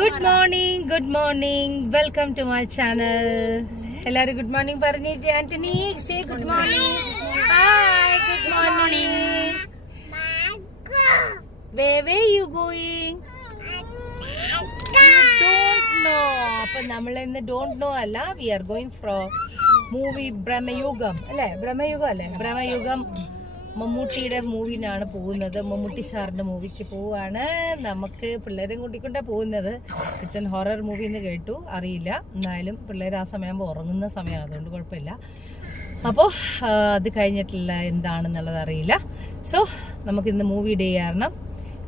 Good morning. Welcome to my channel. Hello, good morning. Parni Anthony, say good morning. Hi, good morning. Where you going? You don't know. Appa nammal innu don't know alla. We are going for movie Brahmayugam. Alle Brahmayugam. മമ്മൂട്ടിയുടെ മൂവിനാണ് പോകുന്നത്. മമ്മൂട്ടി സാറിന്റെ മൂവിക്ക് പോവാണ്. നമുക്ക് പിള്ളേരെയും കൂട്ടിക്കൊണ്ടാണ് പോകുന്നത്. Kitchen horror movie എന്ന് കേട്ടു, അറിയില്ല. എന്നാലും പിള്ളേർ ആ സമയമാകുമ്പോൾ ഉറങ്ങുന്ന സമയമാണ്, അതുകൊണ്ട് കുഴപ്പമില്ല. അപ്പോൾ അത് കഴിഞ്ഞിട്ടില്ല എന്താണെന്നുള്ളത് അറിയില്ല. സോ നമുക്കിന്ന് മൂവി ഡേ കാരണം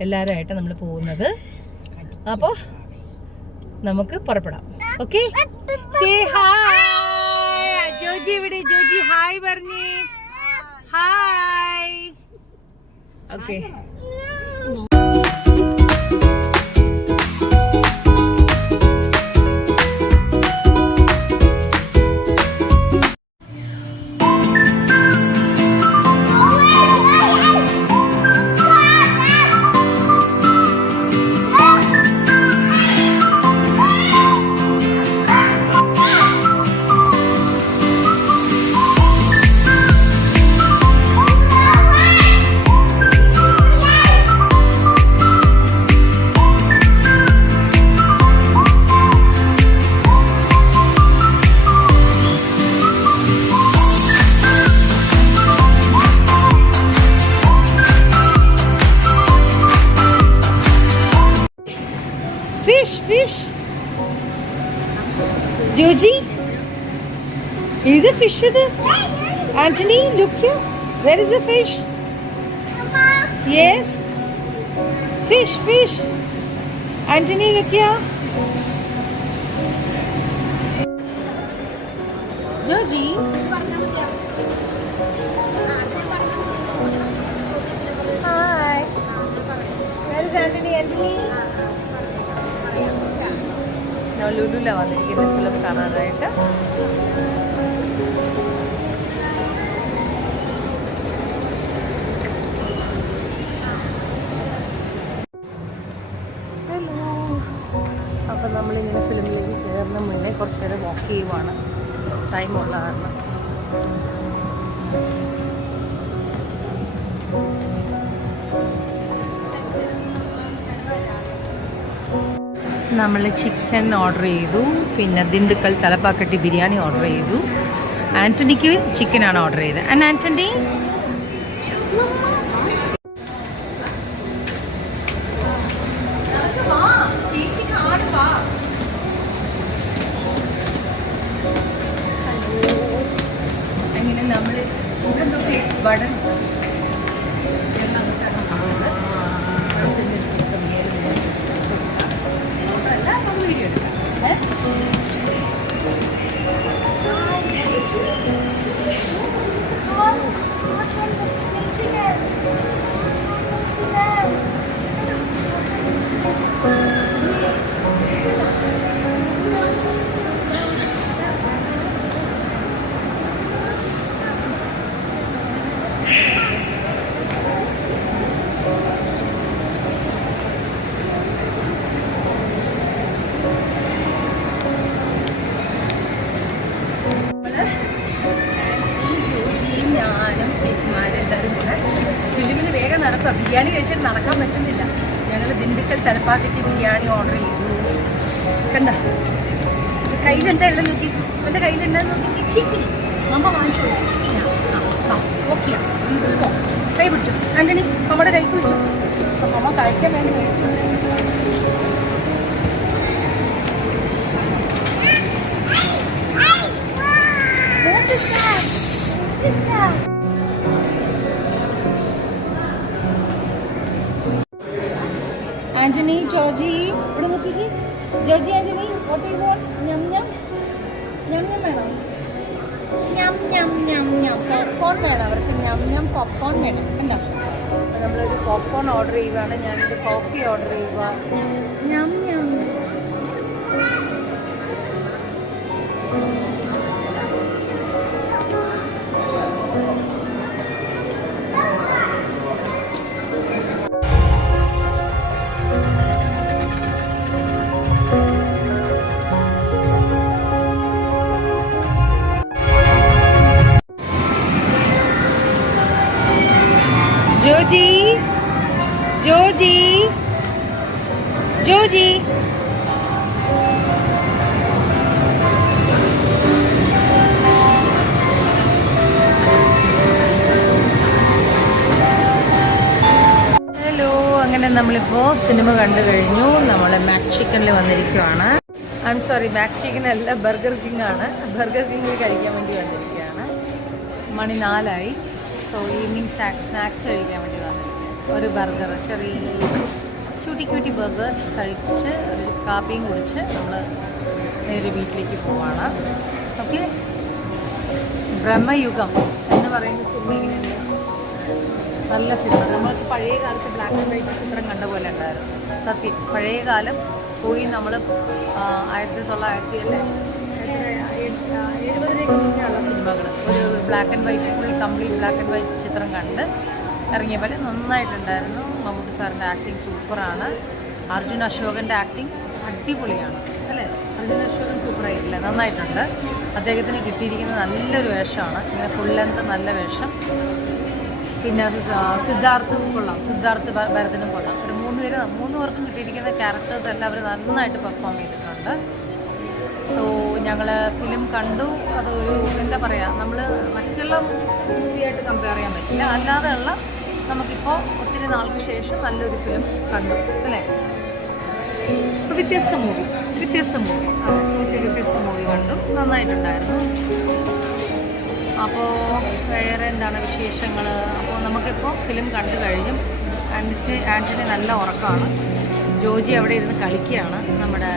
എല്ലാവരുമായിട്ട് നമ്മൾ പോകുന്നത്. അപ്പോൾ നമുക്ക് പുറപ്പെടാം. Okay, say hi. ജോജി ഇവിടെ, ജോജി ഹായ് പറഞ്ഞേ. Hi. Okay, fish. Joji, is the fish there? Anthony, look here. Where is the fish? Mama. Yes. Fish. Anthony, look here. Joji. Hi. Where is Anthony? ലുലുല വന്നിരിക്കുന്ന ഫിലിം കാണാനായിട്ട്. Hello. അപ്പം നമ്മളിങ്ങനെ ഫിലിമിലേക്ക് കയറുന്ന മുന്നേ കുറച്ച് നേരം വാക്ക് ചെയ്യുവാണ്, ടൈമുള്ള കാരണം. നമ്മൾ ചിക്കൻ ഓർഡർ ചെയ്തു, പിന്നെ ദിണ്ടുക്കൽ തലപ്പാക്കട്ടി ബിരിയാണി ഓർഡർ ചെയ്തു. ആൻ്റണിക്ക് ചിക്കനാണ് ഓർഡർ ചെയ്തത്. ആൻഡ് ആൻ്റണി, അങ്ങനെ നമ്മൾ വടൻ വീഡിയോ എടുക്കാം. ഫിലിമിന് വേഗം നടക്കുക. ബിരിയാണി കഴിച്ചിട്ട് നടക്കാൻ പറ്റുന്നില്ല. ഞങ്ങൾ ദിണ്ടുക്കൽ തലപ്പാക്കട്ടി ബിരിയാണി ഓർഡർ ചെയ്തു. കണ്ട കയ്യിലെന്താ എല്ലാം നോക്കി, എൻ്റെ കയ്യിലുണ്ടെന്ന് നോക്കി. ചിക്കൻ മമ്മ വാങ്ങിച്ചു, ചിക്കനാ. ഓക്കെയാ, കൈ പിടിച്ചു ആൻ്റണി, നമ്മുടെ കൈക്ക് വെച്ചു. അപ്പം മമ്മ കഴിക്കാൻ വേണ്ടി മേടിച്ചു. Anthony, Georgie, ഇവിടെ നോക്കിക്ക്. Georgie, Anthony, what do you want? ഞം വേണം. ഞം പോപ്കോൺ വേണം അവർക്ക്. ഞം പോപ്കോൺ വേണം. കണ്ടോ, നമ്മളൊരു പോപ്കോൺ ഓർഡർ ചെയ്യുകയാണ്. ഞാനൊരു കോഫി ഓർഡർ ചെയ്യുക. ഞം ഹലോ, അങ്ങനെ നമ്മളിപ്പോൾ സിനിമ കണ്ടു കഴിഞ്ഞു. നമ്മൾ മാക് ചിക്കനിൽ വന്നിരിക്കുവാണ്. I'm sorry, Mac chicken അല്ല, ബർഗർ കിങ് ആണ്. ബർഗർ കിങ്ങിൽ കഴിക്കാൻ വേണ്ടി വന്നിരിക്കുകയാണ്. മണി 4 സോ ഈവനിങ് സ്നാക്സ് കഴിക്കാൻ വേണ്ടി വന്നിരിക്കുക. ഒരു ബർഗർ, ചെറിയ ക്യൂട്ടി ബർഗേഴ്സ് കഴിച്ച് ഒരു കാപ്പിയും കുടിച്ച് നമ്മൾ നേരെ വീട്ടിലേക്ക് പോവാണ്. ഓക്കെ, ബ്രഹ്മയുഗം എന്ന് പറയുന്ന സിനിമ ഇങ്ങനെയുണ്ട്. നല്ല സിനിമ. നമ്മൾക്ക് പഴയ കാലത്ത് ബ്ലാക്ക് ആൻഡ് വൈറ്റ് ചിത്രം കണ്ട പോലെ ഉണ്ടായിരുന്നു. സത്യം, പഴയ കാലം പോയി നമ്മൾ 1970 മുന്നേ ഉള്ള സിനിമകൾ ഒരു black and white, full complete black and white ചിത്രം കണ്ട് ഇറങ്ങിയ പോലെ നന്നായിട്ടുണ്ടായിരുന്നു. മമ്മൂട്ടി സാറിൻ്റെ ആക്ടിങ് സൂപ്പറാണ്. അർജുൻ അശോകൻ്റെ ആക്ടിങ് അടിപൊളിയാണ് അല്ലേ? അർജുൻ അശോകൻ സൂപ്പറായിട്ടില്ല, നന്നായിട്ടുണ്ട്. അദ്ദേഹത്തിന് കിട്ടിയിരിക്കുന്നത് നല്ലൊരു വേഷമാണ്. ഇങ്ങനെ ഫുൾ ലെങ്ത് നല്ല വേഷം. പിന്നെ അത് സിദ്ധാർത്ഥും കൊള്ളാം, സിദ്ധാർത്ഥ് ഭരതനും കൊള്ളാം. ഒരു 3 പേർക്കും കിട്ടിയിരിക്കുന്ന ക്യാരക്ടേഴ്സ് എല്ലാവരും നന്നായിട്ട് പെർഫോം ചെയ്തിട്ടുണ്ട്. സോ ഞങ്ങൾ ഫിലിം കണ്ടു. അതൊരു എന്താ പറയുക, നമ്മൾ മറ്റുള്ള മൂവിയായിട്ട് കമ്പയർ ചെയ്യാൻ പറ്റില്ല. അല്ലാതെയുള്ള നമുക്കിപ്പോൾ ഒത്തിരി നാൾക്ക് ശേഷം നല്ലൊരു ഫിലിം കണ്ടു അല്ലേ? വ്യത്യസ്ത മൂവി കണ്ടു, നന്നായിട്ടുണ്ടായിരുന്നു. അപ്പോൾ വേറെ എന്താണ് വിശേഷങ്ങൾ? അപ്പോൾ നമുക്കിപ്പോൾ ഫിലിം കണ്ടു കഴിഞ്ഞു. ആൻ്റണി നല്ല ഉറക്കമാണ്. ജോജി അവിടെ ഇരുന്ന് കളിക്കുകയാണ്. നമ്മുടെ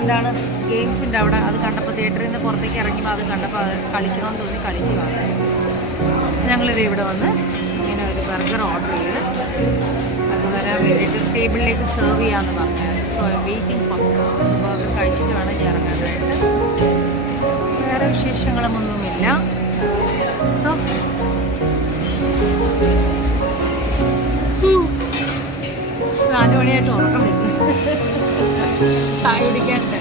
എന്താണ് ഗെയിംസിൻ്റെ അവിടെ. അത് കണ്ടപ്പോൾ തിയേറ്ററിൽ നിന്ന് പുറത്തേക്ക് ഇറങ്ങിയപ്പോൾ അത് കണ്ടപ്പോൾ അത് കളിക്കണമെന്ന് തോന്നി കളിക്കുകയാണ്. ഞങ്ങളിത് ഇവിടെ വന്ന് ഇങ്ങനെ ഒരു ബർഗർ ഓർഡർ ചെയ്ത് അത് വരാൻ വേണ്ടിയിട്ട് ടേബിളിലേക്ക് സെർവ് ചെയ്യാമെന്ന് പറഞ്ഞു. സോ വെയിറ്റിംഗ് ഫോർ ബർഗർ കഴിച്ചിട്ട് വേണം ഇറങ്ങാനായിട്ട്. വേറെ വിശേഷങ്ങളൊന്നുമില്ല. സോ 4 മണിയായിട്ട് ഉറക്കം വരുന്നു. ചായ കുടിക്കാനുണ്ട്.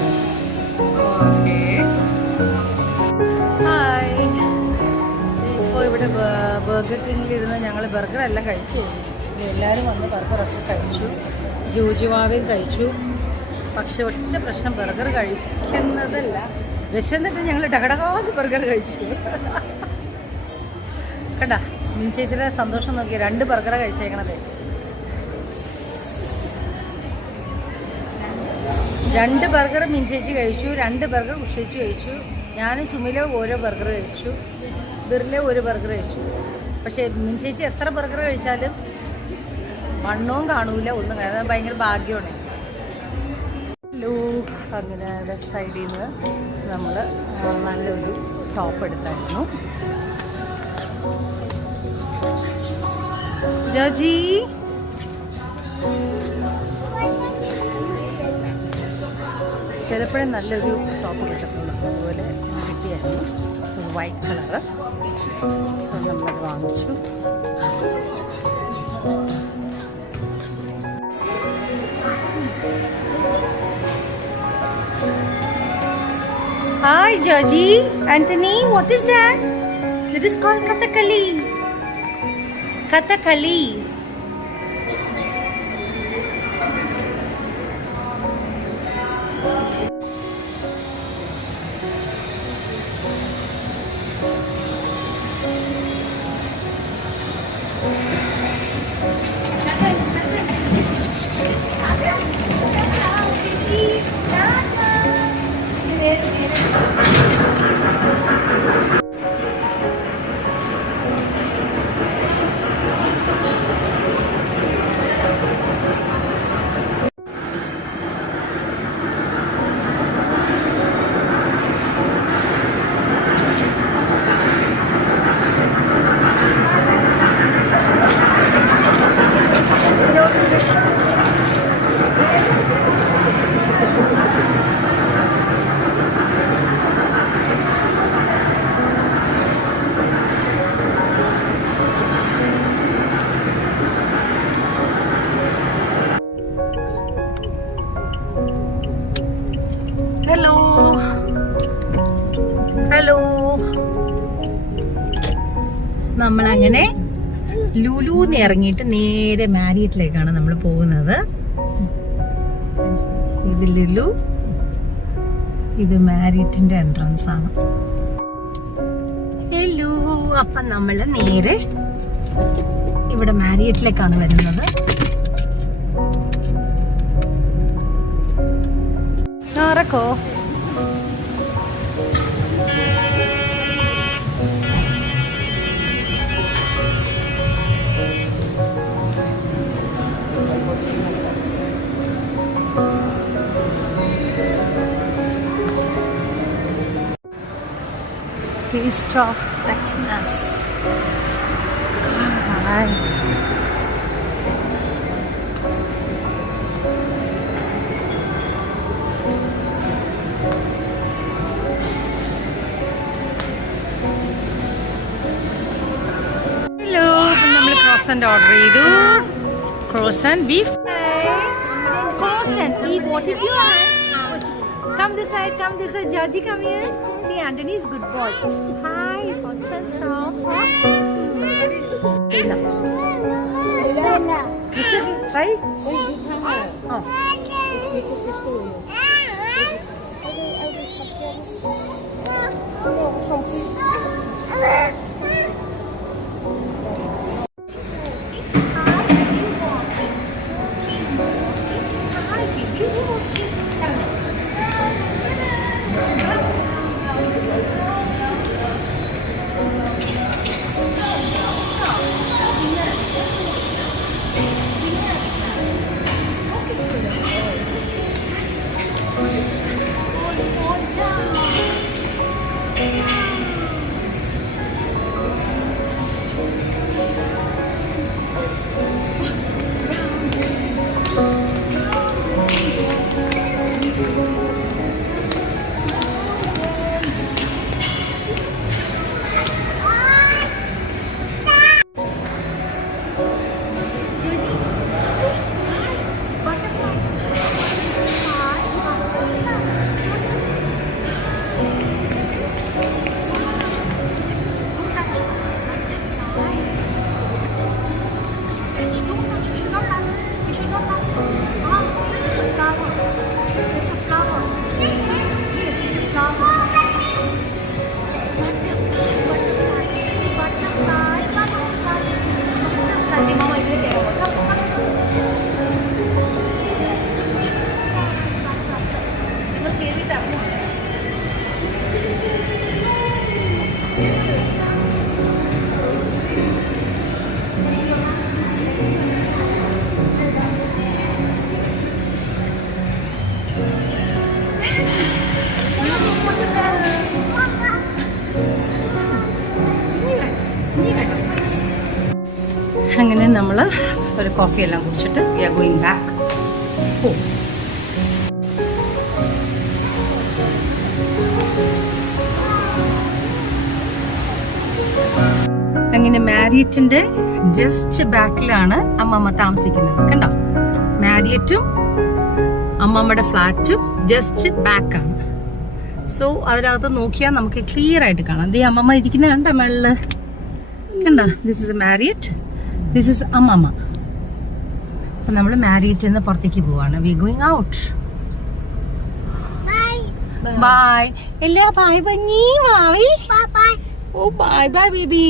Okay, hi. ഇപ്പോൾ ഇവിടെ ബർഗർ കിങ്ങിലിരുന്ന് ഞങ്ങൾ ബർഗറെല്ലാം കഴിച്ചു കഴിഞ്ഞു. എല്ലാവരും വന്ന് ബർഗറൊക്കെ കഴിച്ചു. ജോജിമാവയും കഴിച്ചു. പക്ഷെ ഒറ്റ പ്രശ്നം, ബർഗർ കഴിക്കുന്നതല്ല, വിശന്നിട്ട് ഞങ്ങൾ ഡകടകാന്ന് ബർഗർ കഴിച്ചു. കണ്ട മിൻചേച്ചിയുടെ സന്തോഷം നോക്കി. 2 ബർഗർ കഴിച്ചേക്കണത്. 2 ബർഗർ മിൻചേച്ചി കഴിച്ചു, 2 ബർഗർ ഉഷേച്ചി കഴിച്ചു. ഞാനും സുമിലോ ഓരോ ബർഗർ കഴിച്ചു, ബിർലെ ഒരു ബർഗർ കഴിച്ചു. പക്ഷേ മിൻചേച്ചി എത്ര ബർഗർ കഴിച്ചാലും വണ്ണവും കാണൂല, ഒന്നും കാണാൻ ഭയങ്കര ഭാഗ്യമാണ്. ഹലോ, അങ്ങനെ വെസ്റ്റ് സൈഡിൽ നിന്ന് നമ്മൾ നല്ലൊരു ടോപ്പ് എടുത്തായിരുന്നു. ജോജി ചിലപ്പോഴും നല്ലൊരു ടോപ്പ് കിട്ടത്തുള്ളൂ. അതുപോലെ കിട്ടിയായിരുന്നു, വൈറ്റ് കളറ്. സോ നമ്മളത് വാങ്ങിച്ചു. Hi Georgie, Anthony, what is that? It is called Kathakali. Kathakali. നമ്മളങ്ങനെ ലുലുന്ന് ഇറങ്ങിയിട്ട് നേരെ മാരിയറ്റിലേക്കാണ് നമ്മൾ പോകുന്നത്. ഇത് ലുലു, ഇത് മാരിയറ്റിന്റെ എൻട്രൻസ് ആണ്. ഹലോ, അപ്പൊ നമ്മള് നേരെ ഇവിടെ മാരിയറ്റിലേക്കാണ് വരുന്നത്. നോറക്കോ Taste of Texas. Hi. Hello, നമ്മൾ croissant order ചെയ്തു. Croissant beef. Croissant. What if you are? Come this side, Georgie, come here. See, Anthony is good boy. Hi, what's your song? Try. Oh. അങ്ങനെ നമ്മൾ ഒരു coffee എല്ലാം കുടിച്ചിട്ട് we are going back home. അങ്ങനെ മാരിയറ്റിന്റെ just ബാക്കിലാണ് അമ്മമ്മ താമസിക്കുന്നത്. കണ്ടോ, മാരിയറ്റും അമ്മമ്മയുടെ ഫ്ലാറ്റും ജസ്റ്റ് ബാക്കാണ്. സോ അതിനകത്ത് നോക്കിയാൽ നമുക്ക് ക്ലിയർ ആയിട്ട് കാണാം. ദേ അമ്മമ്മ ഇരിക്കുന്ന കണ്ട മേളില് കണ്ടോ, this is Marriott, this is അമ്മമ്മ. അപ്പൊ നമ്മള് മാരിയറ്റിൽ നിന്ന് പുറത്തേക്ക് പോവാണ്. We going out. ബൈ. എല്ലാ ബൈ ബഞ്ഞി വാവി. Oh bye bye baby.